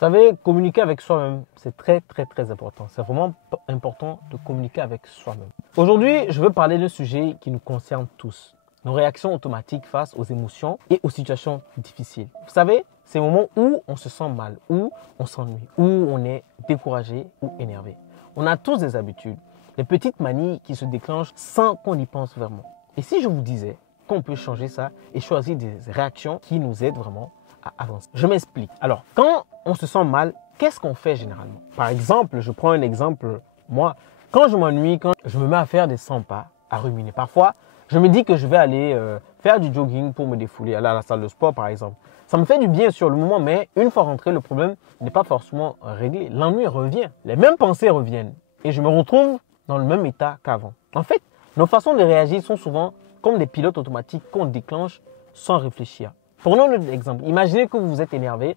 savez, communiquer avec soi-même, c'est très important. C'est vraiment important de communiquer avec soi-même. Aujourd'hui, je veux parler d'un sujet qui nous concerne tous. Nos réactions automatiques face aux émotions et aux situations difficiles. Vous savez, ces moments où on se sent mal, où on s'ennuie, où on est découragé ou énervé. On a tous des habitudes, des petites manies qui se déclenchent sans qu'on y pense vraiment. Et si je vous disais qu'on peut changer ça et choisir des réactions qui nous aident vraiment à avancer. Je m'explique. Alors, quand on se sent mal, qu'est-ce qu'on fait généralement? Par exemple, je prends un exemple, moi, quand je m'ennuie, quand je me mets à faire des 100 pas, à ruminer, parfois, je me dis que je vais aller faire du jogging pour me défouler, aller à la salle de sport par exemple. Ça me fait du bien sur le moment, mais une fois rentré, le problème n'est pas forcément réglé. L'ennui revient, les mêmes pensées reviennent et je me retrouve dans le même état qu'avant. En fait, nos façons de réagir sont souvent comme des pilotes automatiques qu'on déclenche sans réfléchir. Prenons l'exemple. Imaginez que vous êtes énervé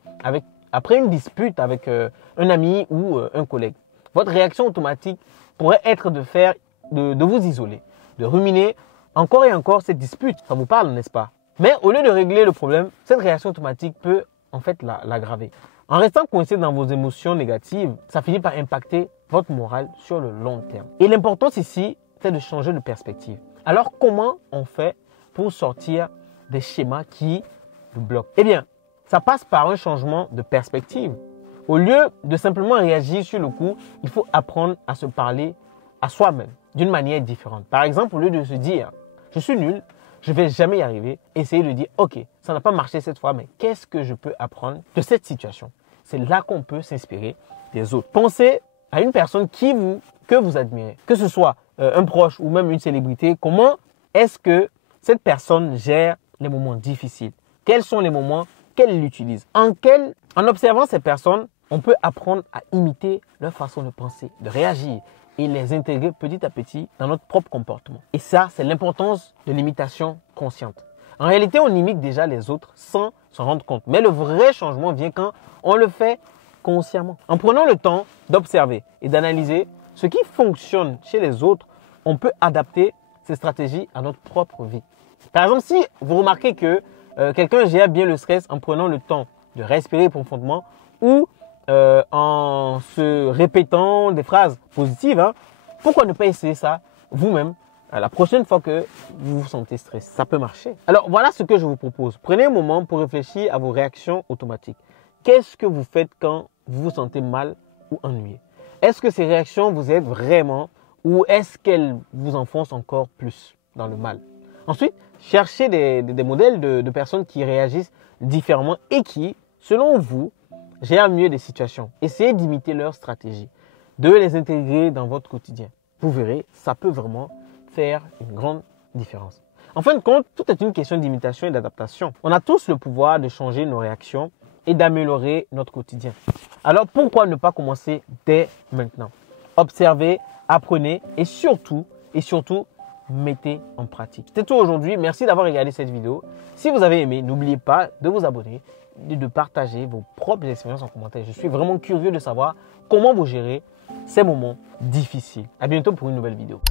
après une dispute avec un ami ou un collègue. Votre réaction automatique pourrait être de vous isoler, de ruminer encore et encore cette dispute. Ça vous parle, n'est-ce pas? Mais au lieu de régler le problème, cette réaction automatique peut en fait l'aggraver. En restant coincé dans vos émotions négatives, ça finit par impacter votre morale sur le long terme. Et l'importance ici, c'est de changer de perspective. Alors, comment on fait pour sortir des schémas qui nous bloquent? Eh bien, ça passe par un changement de perspective. Au lieu de simplement réagir sur le coup, il faut apprendre à se parler à soi-même d'une manière différente. Par exemple, au lieu de se dire « je suis nul, je ne vais jamais y arriver », essayez de dire « ok, ça n'a pas marché cette fois, mais qu'est-ce que je peux apprendre de cette situation ?» C'est là qu'on peut s'inspirer des autres. Pensez à une personne que vous admirez, que ce soit un proche ou même une célébrité. Comment est-ce que cette personne gère les moments difficiles? Quels sont les moments qu'elle utilise? En observant ces personnes, on peut apprendre à imiter leur façon de penser, de réagir et les intégrer petit à petit dans notre propre comportement. Et ça, c'est l'importance de l'imitation consciente. En réalité, on imite déjà les autres sans s'en rendre compte. Mais le vrai changement vient quand on le fait consciemment. En prenant le temps d'observer et d'analyser ce qui fonctionne chez les autres, on peut adapter ces stratégies à notre propre vie. Par exemple, si vous remarquez que quelqu'un gère bien le stress en prenant le temps de respirer profondément ou en se répétant des phrases positives, pourquoi ne pas essayer ça vous-même la prochaine fois que vous vous sentez stressé? Ça peut marcher. Alors voilà ce que je vous propose. Prenez un moment pour réfléchir à vos réactions automatiques. Qu'est-ce que vous faites quand vous vous sentez mal ou ennuyé? Est-ce que ces réactions vous aident vraiment ou est-ce qu'elles vous enfoncent encore plus dans le mal? Ensuite, cherchez des modèles de personnes qui réagissent différemment et qui, selon vous, gèrent mieux des situations. Essayez d'imiter leur stratégie, de les intégrer dans votre quotidien. Vous verrez, ça peut vraiment faire une grande différence. En fin de compte, tout est une question d'imitation et d'adaptation. On a tous le pouvoir de changer nos réactions et d'améliorer notre quotidien. Alors pourquoi ne pas commencer dès maintenant? Observez, apprenez et surtout, mettez en pratique. C'était tout aujourd'hui. Merci d'avoir regardé cette vidéo. Si vous avez aimé, n'oubliez pas de vous abonner et de partager vos propres expériences en commentaire. Je suis vraiment curieux de savoir comment vous gérez ces moments difficiles. À bientôt pour une nouvelle vidéo.